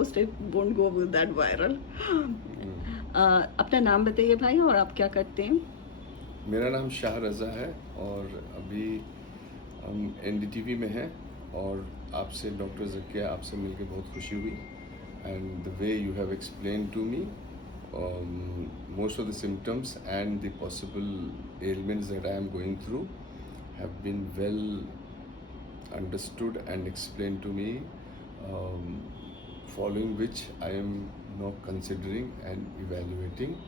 post it won't go that viral. अपना नाम बताइए भाई और आप क्या करते हैं? मेरा नाम शाह रज़ा है और अभी हम एनडीटीवी में हैं और आपसे डॉक्टर ज़किया आपसे मिलकर बहुत खुशी हुई and the way you have explain to me most of the symptoms and the possible ailments that I am going through have been well understood and explained to me, following which I am now considering and evaluating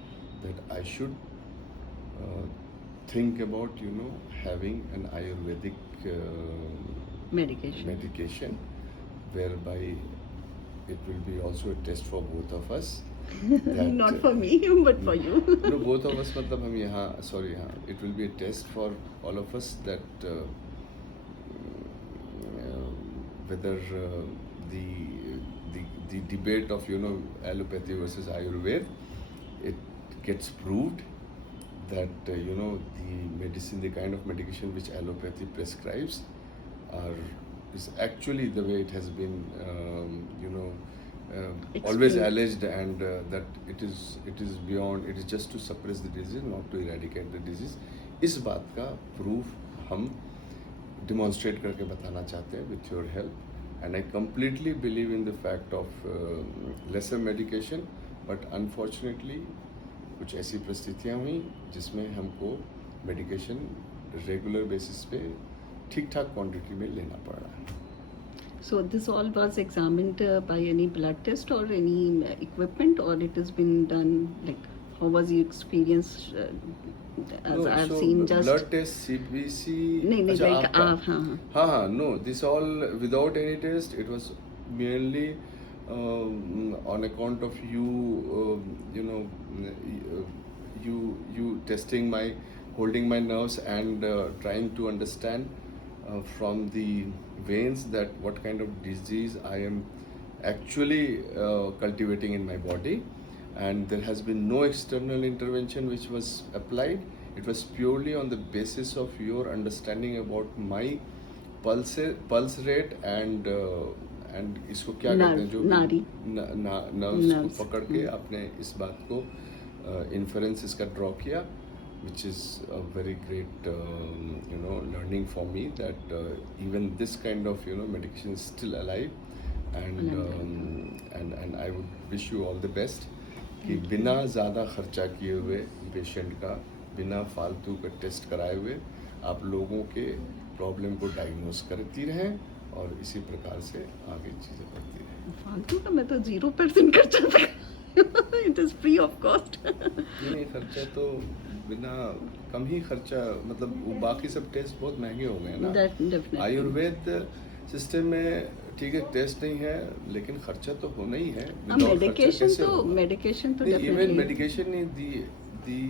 that I should think about having an Ayurvedic medication whereby it will be also a test for both of us. Not for me, but for you. No, both of us मतलब हम यहाँ it will be a test for all of us that whether the debate of allopathy versus Ayurveda, it gets proved that the medicine, the kind of medication which allopathy prescribes is actually the way it has been always alleged, and that it is beyond, it is just to suppress the disease, not to eradicate the disease. इस बात का proof हम demonstrate करके बताना चाहते हैं with your help, and I completely believe in the fact of lesser medication, but unfortunately कुछ ऐसी परिस्थितियाँ हुई जिसमें हमको मेडिकेशन रेगुलर बेसिस पे ठीक ठाक क्वांटिटी में लेना पड़ रहा है. So this all was examined by any blood test or any equipment, or it has been done like how was your experience? As No, I've so seen just blood test, CBC. नहीं अच्छा, like आपका? हाँ हाँ, no, this all without any test. It was merely on account of you testing holding my nerves and trying to understand from the veins that what kind of disease I am actually cultivating in my body, and there has been no external intervention which was applied. It was purely on the basis of your understanding about my pulse rate and इसको क्या कहते हैं जो nerves को पकड़ के आपने इस बात को इन्फरेंस इसका ड्रॉ किया, which is a very great learning for me that even this kind of medication is still alive, and I would wish you all the best कि बिना ज़्यादा खर्चा किए हुए पेशेंट का, बिना फालतू का टेस्ट कराए हुए आप लोगों के प्रॉब्लम को डायग्नोस करती रहें और इसी प्रकार से आगे चीज़ें बढ़ती रहें. फालतू का मैं तो 0% खर्चा it is free of cost. नहीं, खर्चा तो बिना कम ही खर्चा, मतलब वो बाकी सब टेस्ट बहुत महंगे हो गए ना. आयुर्वेद सिस्टम में ठीक है टेस्ट नहीं है लेकिन खर्चा तो होना ही है. मेडिकेशन तो even medication the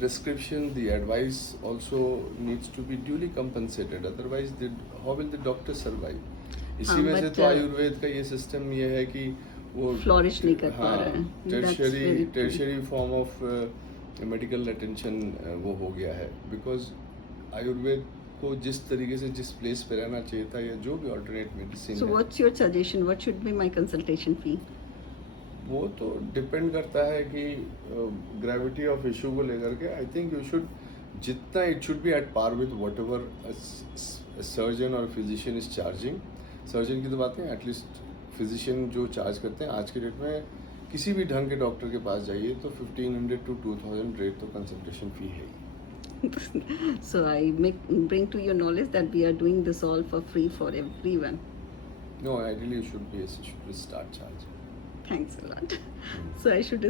prescription, the advice also needs to be duly compensated, otherwise how will the doctor survive? इसी वजह से तो आयुर्वेद का ये सिस्टम ये है कि वो फ्लोरिश नहीं कर पा रहा है. Tertiary form of medical attention वो हो गया है, बिकॉज आयुर्वेद को जिस तरीके से जिस प्लेस पे रहना चाहिए था या जो भी alternate medicine So what's your suggestion? What should be my consultation fee? वो तो डिपेंड करता है कि ग्रेविटी ऑफ इशू को लेकर के. आई थिंक यू शुड जितना it should be at par with whatever surgeon और फिजिशियन इज चार्जिंग. सर्जन की तो बात नहीं, एटलीस्ट फिजिशियन जो चार्ज करते हैं आज के डेट में किसी भी ढंग के डॉक्टर के पास जाइए तो 1500 to 2000 रेट तो कंसल्टेशन फी है. So I bring to your knowledge that we are doing this all for free for everyone. No, ideally you should start charging. Thanks a lot. So I should